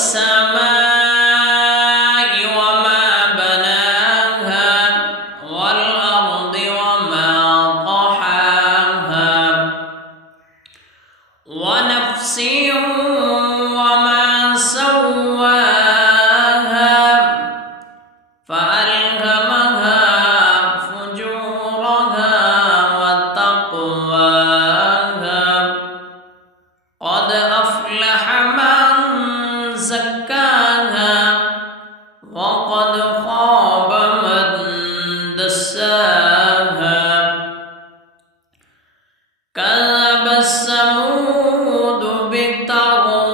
والسماء وما بناها والأرض وما طحاها ونفس وما سواها فألهمها فجورها وتقواها قد أفلح من زكاها وقد خاب من دساها كذب الثمود بتقواها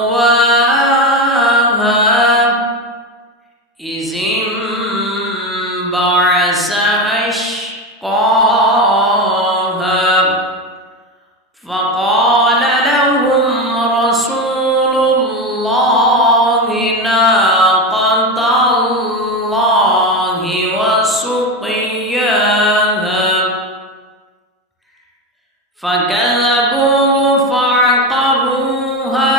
إذ انبعث أشقاها فقال لهم رسول الله ناقة الله وسقياها فكذبوه فعقروها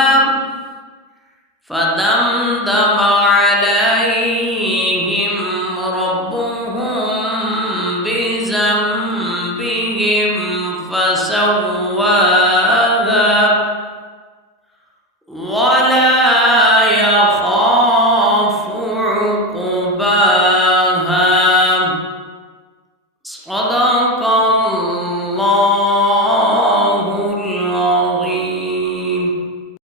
فدمدم عليهم ربهم بذنبهم فسواها ولا يخاف عقباها صدق